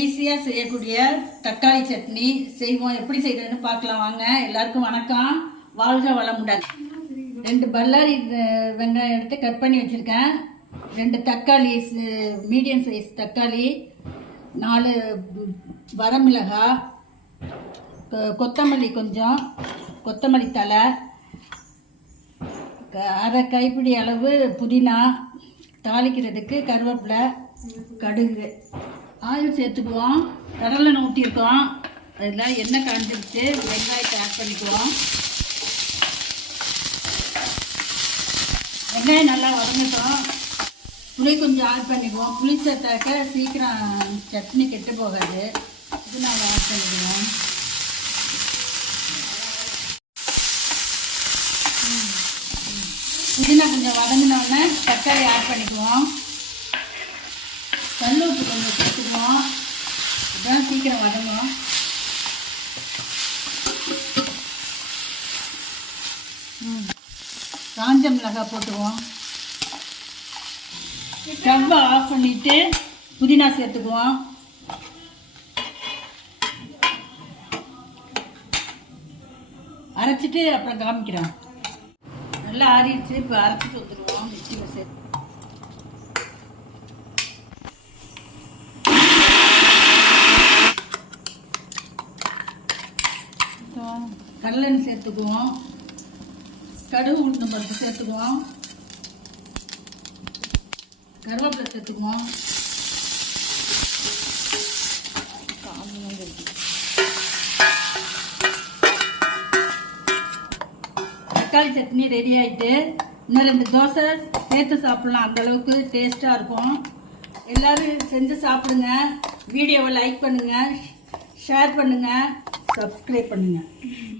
ஈஸியாக செய்யக்கூடிய தக்காளி சட்னி செய்வோம். எப்படி செய்யறதுன்னு பார்க்கலாம் வாங்க. எல்லாருக்கும் வணக்கம். வாழ்க வளமுடன். 2 பல்லாரி வெங்காயம் எடுத்து கட் பண்ணி வச்சுருக்கேன். 2 தக்காளி, மீடியம் சைஸ் தக்காளி, 4 வரமிளகாய், கொத்தமல்லி, கொஞ்சம் கொத்தமல்லி தழை, அரை கைப்பிடி அளவு புதினா, தாளிக்கிறதுக்கு கருவேப்பிலை, கடுகு, ஆயில் சேர்த்துக்குவோம். கடலெண்ணெய் ஊற்றிருக்கோம். அதில் எண்ணெய் காஞ்சிருச்சு. வெங்காயத்தை ஆட் பண்ணிக்குவோம். வெங்காயம் நல்லா வதங்கட்டும். புளி கொஞ்சம் ஆட் பண்ணிக்குவோம். புளி சேர்த்தாக்க சீக்கிரம் சட்னி கெட்டு போகாது. இது நாங்கள் ஆட் பண்ணிக்குவோம். புதினா கொஞ்சம் வதங்கினோடனே தக்காளி ஆட் பண்ணிக்குவோம். கல் உப்பு கொஞ்சம் சேர்த்துக்குவோம். இதுதான் சீக்கிரம் வதங்கும். காஞ்ச மிளகாய் போட்டுக்குவோம். ஸ்டவ்வை ஆஃப் பண்ணிவிட்டு புதினா சேர்த்துக்குவோம். அரைச்சிட்டு அப்புறம் காமிக்கிறோம். நல்லா ஆறிடுச்சு. இப்போ அரைச்சிட்டு ஊற்றுக்குவோம். மிக்சியில் சேர்த்து கடலெண்ணெய் சேர்த்துக்குவோம். கடுகு, உளுந்தம் பருப்பு சேர்த்துக்குவோம். கருவேப்பிலை சேர்த்துக்குவோம். தக்காளி சட்னி ரெடி ஆகிட்டு இன்னும் 2 தோசை சேர்த்து சாப்பிட்லாம். அந்தளவுக்கு டேஸ்ட்டாக இருக்கும். எல்லோரும் செஞ்சு சாப்பிடுங்க. வீடியோவை லைக் பண்ணுங்கள், ஷேர் பண்ணுங்கள், சப்ஸ்கிரைப் பண்ணுங்கள்.